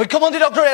মুখ্যমন্ত্ৰী ডক্টৰ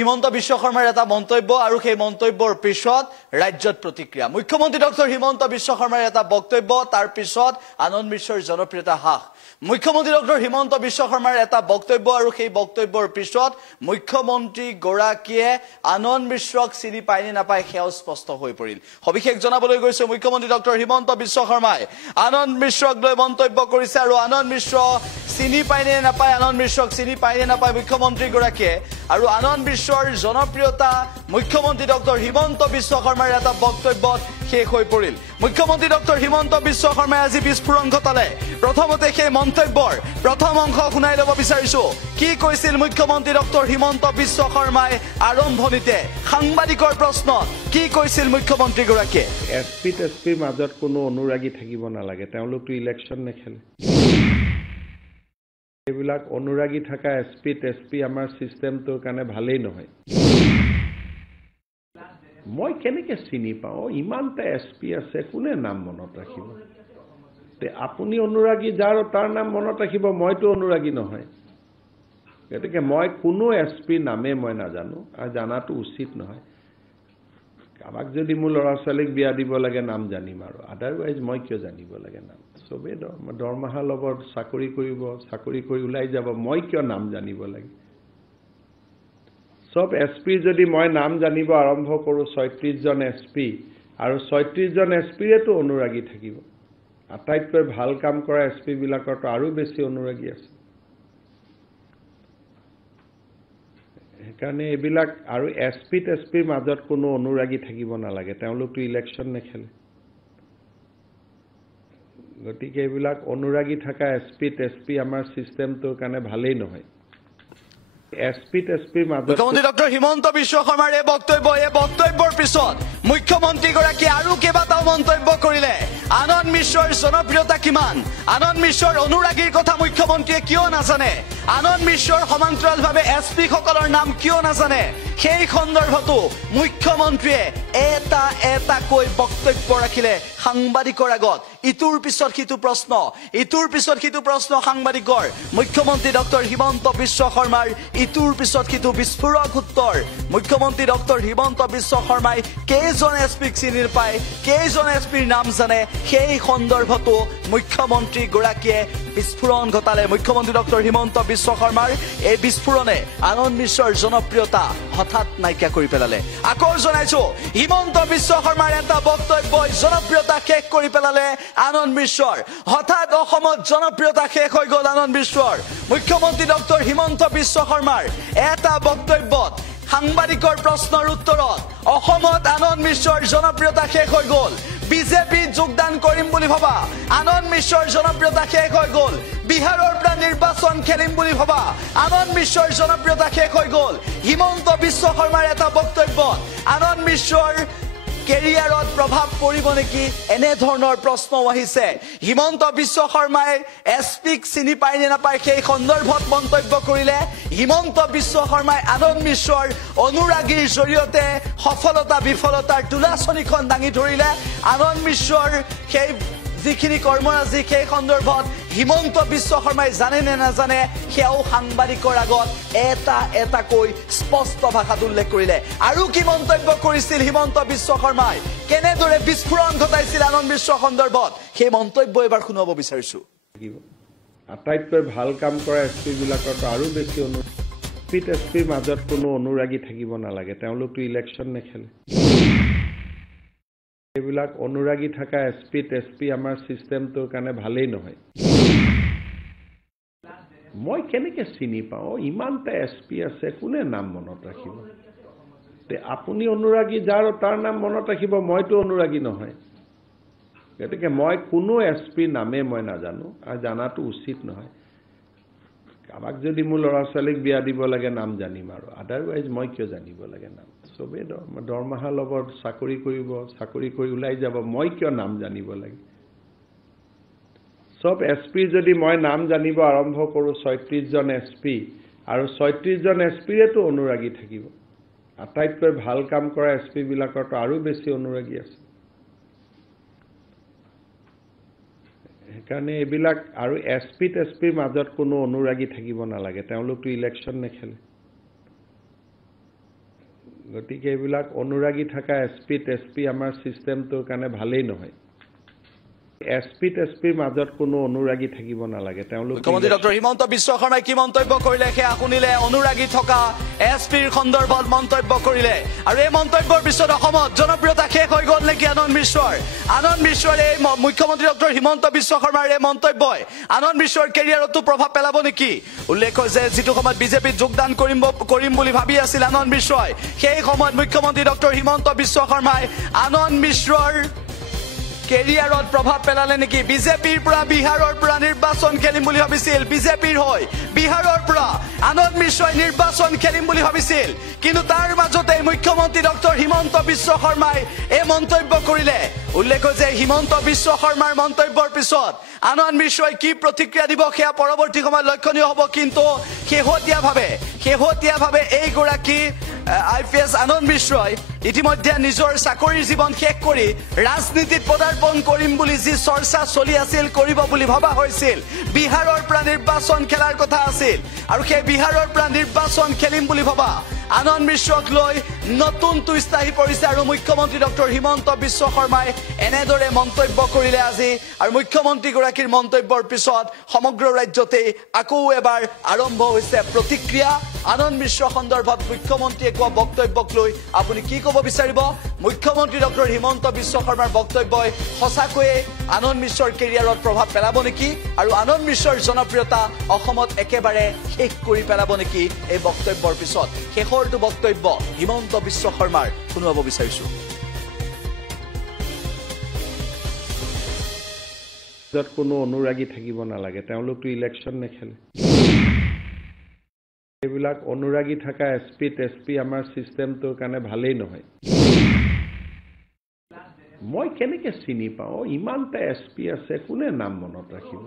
হিমন্ত বিশ্ব শৰ্মাৰ এটা মন্তব্য আৰু সেই মন্তব্যৰ পিছত ৰাজ্যত প্ৰতিক্ৰিয়া। মুখ্যমন্ত্ৰী ডক্টৰ হিমন্ত বিশ্ব শৰ্মাৰ এটা বক্তব্য, তাৰ পিছত আনন্দ মিশ্ৰৰ জনপ্ৰিয়তা হ্ৰাস। মুখ্যমন্ত্ৰী ডক্টৰ হিমন্ত বিশ্ব শৰ্মাৰ এটা বক্তব্য আৰু সেই বক্তব্যৰ পিছত মুখ্যমন্ত্ৰী গৰাকীয়ে আনন্দ মিশ্ৰক চিনি পায় নে নাপায় সেয়াও স্পষ্ট হৈ পৰিল। সবিশেষ জনাবলৈ গৈছে মুখ্যমন্ত্ৰী ডক্টৰ হিমন্ত বিশ্ব শৰ্মাই আনন্দ মিশ্ৰক লৈ মন্তব্য কৰিছে আৰু আনন্দ মিশ্ৰ চিনি পায় নে নাপায়, আনন্দ মিশ্ৰক চিনি পায় নে নাপায় মুখ্যমন্ত্ৰী গৰাকীয়ে আৰু আনন্দ মিশ্ৰৰ জনপ্ৰিয়তা মুখ্যমন্ত্ৰী ডক্টৰ হিমন্ত বিশ্ব শৰ্মাৰ এটা বক্তব্যত শেষ হৈ পৰিল। মুখ্যমন্ত্ৰী ডক্টৰ হিমন্ত বিশ্ব শৰ্মাই আজি বিস্ফোৰণ ঘটালে। প্ৰথমতে সেই মন্তব্যৰ প্ৰথম অংশ শুনাই ল'ব বিচাৰিছো। কি কৈছিল মুখ্যমন্ত্ৰী ডক্টৰ হিমন্ত বিশ্ব শৰ্মাই আৰম্ভণিতে সাংবাদিকৰ প্ৰশ্নত কি কৈছিল মুখ্যমন্ত্ৰী গৰাকীয়ে? এছপিৰ মাজত কোনো অনুৰাগী থাকিব নালাগে, তেওঁলোকতো ইলেকশ্যন নেখেলে। এইবিলাক অনুৰাগী থকা এছপি আমাৰ চিষ্টেমটোৰ কাৰণে ভালেই নহয়। মই কেনেকৈ চিনি পাওঁ? ইমানটা এছপি আছে, কোনে নাম মনত ৰাখিব? আপুনি অনুৰাগী যাৰ তাৰ নাম মনত ৰাখিব, মইতো অনুৰাগী নহয়। গতিকে মই কোনো এছপিৰ নামেই মই নাজানো আৰু জানাটো উচিত নহয়। কাৰোবাক যদি মোৰ ল'ৰা ছোৱালীক বিয়া দিব লাগে নাম জানিম আৰু আদাৰৱাইজ মই কিয় জানিব লাগে নাম? চবেই দৰমহা ল'ব, চাকৰি কৰিব, চাকৰি কৰি ওলাই যাব, মই কিয় নাম জানিব লাগে? চব এছপিৰ যদি মই নাম জানিব আৰম্ভ কৰোঁ, ৩৬জন এছপি আৰু ৩৬জন এছপিৰেতো অনুৰাগী থাকিব। আটাইতকৈ ভাল কাম কৰা এছপিবিলাকৰতো আৰু বেছি অনুৰাগী আছে। সেইকাৰণে এইবিলাক আৰু এছপিৰ মাজত কোনো অনুৰাগী থাকিব নালাগে, তেওঁলোকতো ইলেকশ্যন নেখেলে। গতিকে এইবিলাক অনুৰাগী থকা এছপি আমাৰ চিষ্টেমটোৰ কাৰণে ভালেই নহয়। এছপিৰ মাজত মুখ্যমন্ত্ৰী ডক্টৰ হিমন্ত বিশ্ব শৰ্মাৰ এই বক্তব্যৰ পিছত মুখ্যমন্ত্ৰীগৰাকীয়ে আৰু কেইবাটাও মন্তব্য কৰিলে। আনন্দ মিশ্ৰৰ জনপ্ৰিয়তা কিমান, আনন্দ মিশ্ৰৰ অনুৰাগীৰ কথা মুখ্যমন্ত্ৰীয়ে কিয় নাজানে, আনন্দ মিশ্ৰৰ সমান্তৰালভাৱে এছপি সকলৰ নাম কিয় নাজানে, সেই সন্দৰ্ভতো মুখ্যমন্ত্ৰীয়ে এটাকৈ বক্তব্য ৰাখিলে সাংবাদিকৰ আগত। ইটোৰ পিছত সিটো প্ৰশ্ন সাংবাদিকৰ। মুখ্যমন্ত্ৰী ডক্টৰ হিমন্ত বিশ্ব শৰ্মাৰ ইটোৰ পিছত সিটো বিস্ফোৰক উত্তৰ। মুখ্যমন্ত্ৰী ডক্টৰ হিমন্ত বিশ্ব শৰ্মাই কেইজন এছপিক চিনি পায়, কেইজন এছপিৰ নাম জানে, সেই সন্দৰ্ভতো মুখ্যমন্ত্ৰী গৰাকীয়ে বিস্ফোৰণ ঘটালে। মুখ্যমন্ত্ৰী ডক্টৰ হিমন্ত বিশ্ব শৰ্মাৰ এই বিস্ফোৰণে আনন্দ মিশ্ৰৰ জনপ্ৰিয়তা হঠাৎ নাইকিয়া কৰি পেলালে। আকৌ জনাইছো, হিমন্ত বিশ্ব শৰ্মাৰ এটা বক্তব্যই জনপ্ৰিয়তা শেষ কৰি পেলালে আনন্দ মিশ্ৰৰ। হঠাৎ অসমত জনপ্ৰিয়তা শেষ হৈ গ'ল আনন্দ মিশ্ৰৰ। মুখ্যমন্ত্ৰী ডক্টৰ হিমন্ত বিশ্ব শৰ্মাৰ এটা বক্তব্যত সাংবাদিকৰ প্ৰশ্নৰ উত্তৰত অসমত আনন্দ মিশ্ৰৰ জনপ্ৰিয়তা শেষ হৈ গ'ল। বিজেপিত যোগদান কৰিম বুলি ভবা আনন্দ মিশ্ৰৰ জনপ্ৰিয়তা শেষ হৈ গ'ল। বিহাৰৰ পৰা নিৰ্বাচন খেলিম বুলি ভবা আনন্দ মিশ্ৰৰ জনপ্ৰিয়তা শেষ হৈ গ'ল। হিমন্ত বিশ্ব শৰ্মাৰ এটা বক্তব্যত আনন্দ মিশ্ৰৰ কেৰিয়াৰত প্ৰভাৱ পৰিব নেকি, এনেধৰণৰ প্ৰশ্নও আহিছে। হিমন্ত বিশ্ব শৰ্মাই এছপিক চিনি পায় নে নাপায় সেই সন্দৰ্ভত মন্তব্য কৰিলে। হিমন্ত বিশ্ব শৰ্মাই আনন্দ মিশ্ৰৰ অনুৰাগীৰ জৰিয়তে সফলতা বিফলতাৰ তুলাচনীখন দাঙি ধৰিলে। আনন্দ মিশ্ৰৰ সেই যিখিনি কৰ্মৰাজি সেই সন্দৰ্ভত হিমন্ত বিশ্ব শৰ্মাই জানে নে নাজানে সেয়াও সাংবাদিকৰ আগত এটাকৈ স্পষ্ট ভাষাত উল্লেখ কৰিলে। আৰু কি মন্তব্য কৰিছিল হিমন্ত বিশ্ব শৰ্মাই, কেনেদৰে বিস্ফোৰণ ঘটাইছিল আনন্দ বিশ্ব সন্দৰ্ভত, সেই মন্তব্য এবাৰ শুনাব বিচাৰিছো। আটাইতকৈ ভাল কাম কৰা এছপিবিলাকৰতো আৰু বেছি এছপিৰ মাজত কোনো অনুৰাগী থাকিব নালাগে, তেওঁলোকতো ইলেকশ্যন নেখেলে। এইবিলাক অনুৰাগী থকা এছপি আমাৰ চিষ্টেমটোৰ কাৰণে ভালেই নহয়। মই কেনেকৈ চিনি পাওঁ? ইমানটা এছপি আছে, কোনে নাম মনত ৰাখিব? আপুনি অনুৰাগী যাৰ তাৰ নাম মনত ৰাখিব, মইতো অনুৰাগী নহয়। গতিকে মই কোনো এছপিৰ নামেই মই নাজানো আৰু জানাটো উচিত নহয়। কাৰোবাক যদি মোৰ ল'ৰা ছোৱালীক বিয়া দিব লাগে নাম জানিম আৰু আদাৰৱাইজ মই কিয় জানিব লাগে নাম? চবেই দৰমহা ল'ব, চাকৰি কৰিব, চাকৰি কৰি ওলাই যাব, মই কিয় নাম জানিব লাগে? চব এছপিৰ যদি মই নাম জানিব আৰম্ভ কৰোঁ, ৩৬জন এছপি আৰু ৩৬জন এছপিৰেতো অনুৰাগী থাকিব। আটাইতকৈ ভাল কাম কৰা এছপিবিলাকৰতো আৰু বেছি অনুৰাগী আছে। সেইকাৰণে এইবিলাক আৰু এছপিৰ মাজত কোনো অনুৰাগী থাকিব নালাগে, তেওঁলোকতো ইলেকশ্যন নেখেলে। গতিকে এইবিলাক অনুৰাগী থকা এছপি টেছপি আমাৰ ছিষ্টেমটোৰ কাৰণে ভালেই নহয় এছপি টেছপিৰ মাজত কোনো অনুৰাগী থাকিব নালাগে তেওঁলোক মুখ্যমন্ত্ৰী ডক্টৰ হিমন্ত বিশ্ব শৰ্মাই কি মন্তব্য কৰিলে সেয়া শুনিলে অনুৰাগী থকা এছপিৰ সন্দৰ্ভত মন্তব্য কৰিলে আৰু এই মন্তব্যৰ পিছত অসমত জনপ্ৰিয়তা শেষ হৈ গ'ল নেকি আনন্দ মিশ্ৰৰ এই মুখ্যমন্ত্ৰী ডক্টৰ হিমন্ত বিশ্ব শৰ্মাৰ এই মন্তব্যই আনন্দ মিশ্ৰৰ কেৰিয়াৰতো প্ৰভাৱ পেলাব নেকি উল্লেখ যে যিটো সময়ত বিজেপিত যোগদান কৰিম বুলি ভাবি আছিল আনন্দ মিশ্ৰই সেই সময়ত মুখ্যমন্ত্ৰী ডক্টৰ হিমন্ত বিশ্ব শৰ্মাই আনন্দ মিশ্ৰৰ কেৰিয়াৰত প্ৰভাৱ পেলালে নেকি বিজেপিৰ পৰা বিহাৰৰ পৰা নিৰ্বাচন খেলিম বুলি ভাবিছিল বিজেপিৰ হৈ বিহাৰৰ পৰা আনন্দ মিশ্ৰই নিৰ্বাচন খেলিম বুলি ভাবিছিল কিন্তু তাৰ মাজতে মুখ্যমন্ত্ৰী ডক্টৰ হিমন্ত বিশ্ব শৰ্মাই এই মন্তব্য কৰিলে উল্লেখ যে হিমন্ত বিশ্ব শৰ্মাৰ মন্তব্যৰ পিছত আনন্দ মিশ্ৰই কি প্ৰতিক্ৰিয়া দিব সেয়া পৰৱৰ্তী সময়ত লক্ষণীয় হ'ব কিন্তু শেহতীয়াভাৱে এইগৰাকী IPS আনন্দ মিশ্ৰই ইতিমধ্যে নিজৰ চাকৰিৰ জীৱন শেষ কৰি ৰাজনীতিত পদাৰ্পণ কৰিম বুলি যি চৰ্চা চলি আছিল কৰিব বুলি ভবা হৈছিল বিহাৰৰ পৰা নিৰ্বাচন খেলাৰ কথা আছিল আৰু সেই বিহাৰৰ পৰা নিৰ্বাচন খেলিম বুলি ভবা আনন্দ মিশ্ৰক লৈ নতুন টুইষ্ট আহি পৰিছে আৰু মুখ্যমন্ত্ৰী ডক্টৰ হিমন্ত বিশ্ব শৰ্মাই এনেদৰে মন্তব্য কৰিলে আজি আৰু মুখ্যমন্ত্ৰীগৰাকীৰ মন্তব্যৰ পিছত সমগ্ৰ ৰাজ্যতে আকৌ এবাৰ আৰম্ভ হৈছে প্ৰতিক্ৰিয়া আনন্দ মিশ্ৰ সন্দৰ্ভত মুখ্যমন্ত্ৰীয়ে কোৱা বক্তব্যক লৈ আপুনি কি ক'ব বিচাৰিব মুখ্যমন্ত্ৰী ডক্টৰ হিমন্ত বিশ্ব শৰ্মাৰ বক্তব্যই সঁচাকৈয়ে আনন্দ মিশ্ৰৰ কেৰিয়াৰত প্ৰভাৱ পেলাব নেকি আৰু আনন্দ মিশ্ৰৰ জনপ্ৰিয়তা অসমত একেবাৰে শেষ কৰি পেলাব নেকি এই বক্তব্যৰ পিছত শেষৰটো বক্তব্য হিমন্ত বিশ্ব শৰ্মাৰ শুনাব বিচাৰিছো য'ত কোনো অনুৰাগী থাকিব নালাগে তেওঁলোকতো ইলেকশ্যন নেখেলে এইবিলাক অনুৰাগী থকা এছপি টেছপি আমাৰ ছিষ্টেমটোৰ কাৰণে ভালেই নহয় মই কেনেকৈ চিনি পাওঁ ইমানটা এছপি আছে কোনে নাম মনত ৰাখিব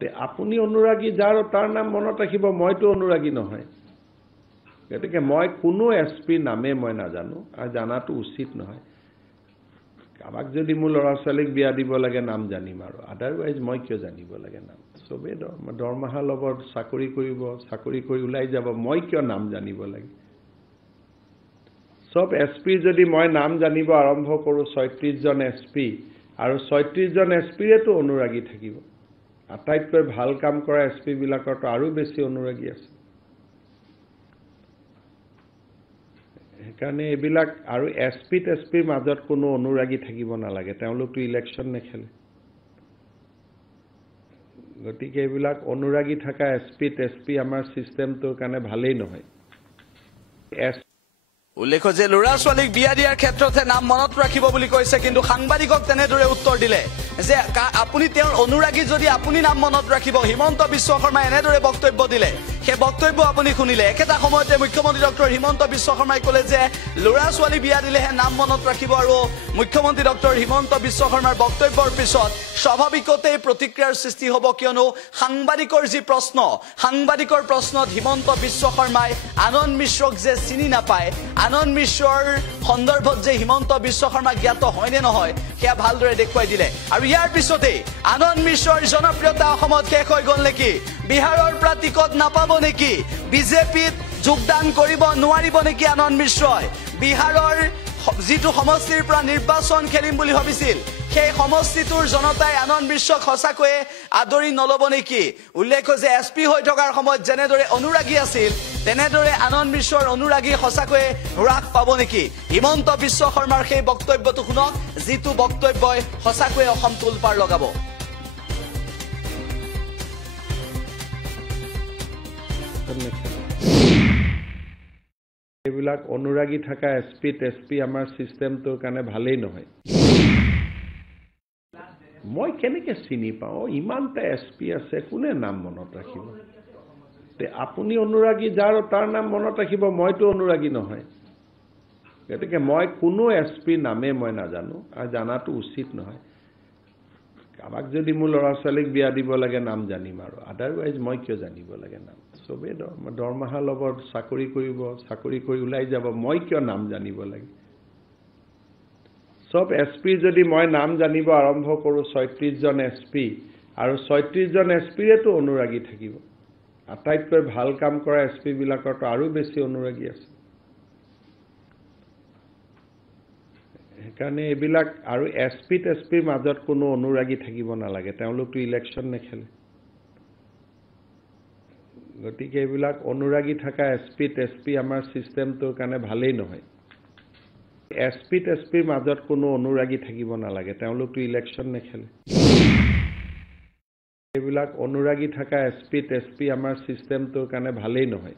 তে আপুনি অনুৰাগী যাৰ তাৰ নাম মনত ৰাখিব মইতো অনুৰাগী নহয় গতিকে মই কোনো এছপিৰ নামে মই নাজানো আৰু জানাটো উচিত নহয় কাবাক যদি মোৰ ল'ৰা ছোৱালীক বিয়া দিব লাগে নাম জানিম আৰু আদাৰৱাইজ মই কিয় জানিব লাগে নাম চবেই দৰমহা ল'ব চাকৰি কৰিব চাকৰি কৰি ওলাই যাব মই কিয় নাম জানিব লাগে সব এছপি যদি মই নাম জানিব আৰম্ভ কৰোঁ ৩৬ জন এছপি আৰু ৩৬ জন এছপিৰেতো অনুৰাগী থাকিব আটাইতকৈ ভাল কাম কৰা এছপি বিলাকৰতো আৰু বেছি অনুৰাগী আছে সেইকাৰণে এইবিলাক আৰু এছপি টেছপিৰ মাজত কোনো অনুৰাগী থাকিব নালাগে তেওঁলোকতো ইলেকশ্যন নেখেলে গতিকে এইবিলাক অনুৰাগী থকা এছপি টেছপি আমাৰ ছিষ্টেমটোৰ কাৰণে ভালেই নহয় উল্লেখ যে ল'ৰা ছোৱালীক বিয়া দিয়াৰ ক্ষেত্ৰতে নাম মনত ৰাখিব বুলি কৈছে কিন্তু সাংবাদিকক তেনেদৰে উত্তৰ দিলে যে আপুনি তেওঁৰ অনুৰাগী যদি আপুনি নাম মনত ৰাখিব হিমন্ত বিশ্ব শৰ্মাই এনেদৰে বক্তব্য দিলে সেই বক্তব্য আপুনি শুনিলে একেটা সময়তে মুখ্যমন্ত্ৰী ডক্টৰ হিমন্ত বিশ্ব শৰ্মাই ক'লে যে ল'ৰা ছোৱালী বিয়া দিলেহে নাম মনত ৰাখিব আৰু মুখ্যমন্ত্ৰী ডক্টৰ হিমন্ত বিশ্ব শৰ্মাৰ বক্তব্যৰ পিছত স্বাভাৱিকতেই প্ৰতিক্ৰিয়াৰ সৃষ্টি হ'ব কিয়নো সাংবাদিকৰ যি প্ৰশ্ন সাংবাদিকৰ প্ৰশ্নত হিমন্ত বিশ্ব শৰ্মাই আনন্দ মিশ্ৰক যে চিনি নাপায় আনন্দ মিশ্ৰৰ সন্দৰ্ভত যে হিমন্ত বিশ্ব শৰ্মা জ্ঞাত হয়নে নহয় সেয়া ভালদৰে দেখুৱাই দিলে আৰু ইয়াৰ পিছতেই আনন্দ মিশ্ৰৰ জনপ্ৰিয়তা অসমত শেষ হৈ গ'ল নেকি বিহাৰৰ পৰা টিকট নাপাব নেকি বিজেপিত যোগদান কৰিব নোৱাৰিব নেকি আনন্দ মিশ্ৰই বিহাৰৰ যিটো সমষ্টিৰ পৰা নিৰ্বাচন খেলিম বুলি ভাবিছিল সেই সমষ্টিটোৰ জনতাই আনন্দ মিশ্ৰক সঁচাকৈয়ে আদৰি নল'ব নেকি উল্লেখ যে এছপি হৈ থকাৰ সময়ত যেনেদৰে অনুৰাগী আছিল তেনেদৰে আনন্দ মিশ্ৰৰ অনুৰাগী সঁচাকৈয়ে হ্ৰাস পাব নেকি হিমন্ত বিশ্ব শৰ্মাৰ সেই বক্তব্যটো শুনক যিটো বক্তব্যই সঁচাকৈয়ে অসম তোলপাৰ লগাব এইবিলাক অনুৰাগী থকা এছপি টেছপি আমাৰ ছিষ্টেমটোৰ কাৰণে ভালেই নহয় মই কেনেকৈ চিনি পাওঁ ইমানটা এছপি আছে কোনে নাম মনত ৰাখিব তে আপুনি অনুৰাগী যাৰ তাৰ নাম মনত ৰাখিব মইতো অনুৰাগী নহয় গতিকে মই কোনো এছপিৰ নামে মই নাজানো আৰু জানাটো উচিত নহয় কাবাক যদি মোৰ ল'ৰা ছোৱালীক বিয়া দিব লাগে নাম জানিম আৰু আদাৰৱাইজ মই কিয় জানিব লাগে নাম চবেই দৰমহা ল'ব চাকৰি কৰিব চাকৰি কৰি ওলাই যাব মই কিয় নাম জানিব লাগে সব এছপি যদি মই নাম জানিব আৰম্ভ কৰোঁ ৩৬ জন এছপি আৰু ৩৬ জন এছপিৰেতো অনুৰাগী থাকিব আটাইতকৈ ভাল কাম কৰা এছপি বিলাকৰতো আৰু বেছি অনুৰাগী আছে সেইকাৰণে এইবিলাক আৰু এছপি টেছপিৰ মাজত কোনো অনুৰাগী থাকিব নালাগে, তেওঁলোকতো ইলেকশ্যন নেখেলে। গতিকে এইবিলাক অনুৰাগী থকা এছপি টেছপি আমাৰ ছিষ্টেমটোৰ কাৰণে ভালেই নহয়। এছপি টেছপিৰ মাজত কোনো অনুৰাগী থাকিব নালাগে, তেওঁলোকতো ইলেকশ্যন নেখেলে। এইবিলাক অনুৰাগী থকা এছপি টেছপি আমাৰ ছিষ্টেমটোৰ কাৰণে ভালেই নহয়।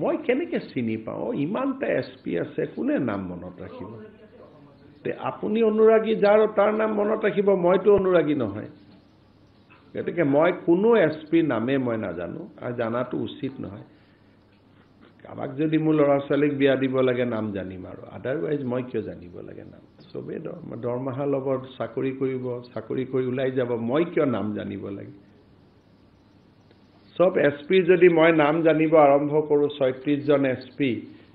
মই কেনেকৈ চিনি পাওঁ? ইমানটা এছপি আছে, কোনে নাম মনত ৰাখিব? আপুনি অনুৰাগী যাৰ তাৰ নাম মনত ৰাখিব, মইতো অনুৰাগী নহয়। গতিকে মই কোনো এছপিৰ নামে মই নাজানো আৰু জানাটো উচিত নহয়। কাৰোবাক যদি মোৰ ল'ৰা ছোৱালীক বিয়া দিব লাগে নাম জানিম আৰু আদাৰৱাইজ মই কিয় জানিব লাগে নাম? চবেই দৰমহা ল'ব, চাকৰি কৰিব, চাকৰি কৰি ওলাই যাব, মই কিয় নাম জানিব লাগে? চব এছপি যদি মই নাম জানিব আৰম্ভ কৰোঁ, ৩৬জন এছপি,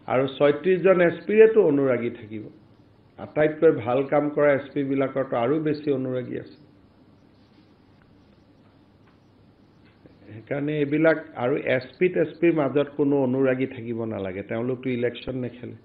আৰু ৩৬জন এছপিৰেতো অনুৰাগী থাকিব। আটাইতকৈ ভাল কাম কৰা এছপিবিলাকৰতো আৰু বেছি অনুৰাগী আছে। সেইকাৰণে এইবিলাক আৰু এছপি টেছপিৰ মাজত কোনো অনুৰাগী থাকিব নালাগে, তেওঁলোকতো ইলেকশ্যন নেখেলে।